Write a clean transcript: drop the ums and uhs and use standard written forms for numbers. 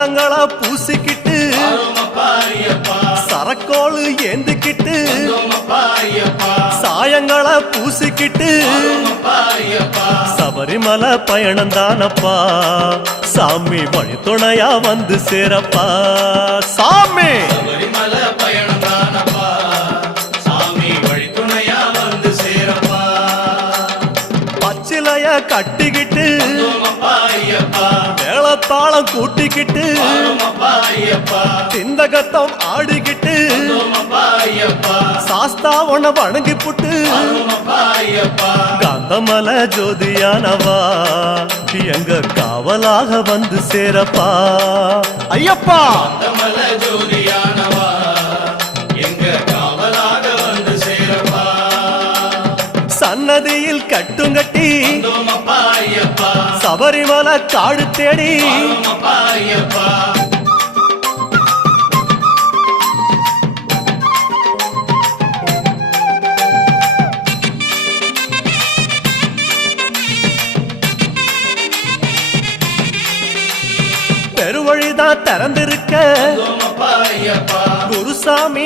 பூசிக்கிட்டு சரக்கோளு ஏந்திக்கிட்டு சாயங்களை பூசிக்கிட்டு சபரிமலை பயணம் தானப்பா சாமி வழித்துணையா வந்து சேரப்பா சாமி சபரிமலை பயணம் தானப்பா சாமி வழித்துணையா வந்து சேரப்பா பச்சிலைய கட்டிக்கிட்டு மேளத்தாளம் கூட்டிக்கிட்டு சிந்தகத்தம் ஆடிக்கிட்டு சாஸ்தாவன வணங்கி புட்டு காந்தமல ஜோதியானவா எங்க காவலாக வந்து சேரப்பா ஐயப்பா ஜோதியானவா எங்க காவலாக வந்து சேரப்பா சன்னதியில் கட்டுங்கட்டி சபரிமலை காடு தேடி பெருவழிதான் திறந்திருக்க குருசாமி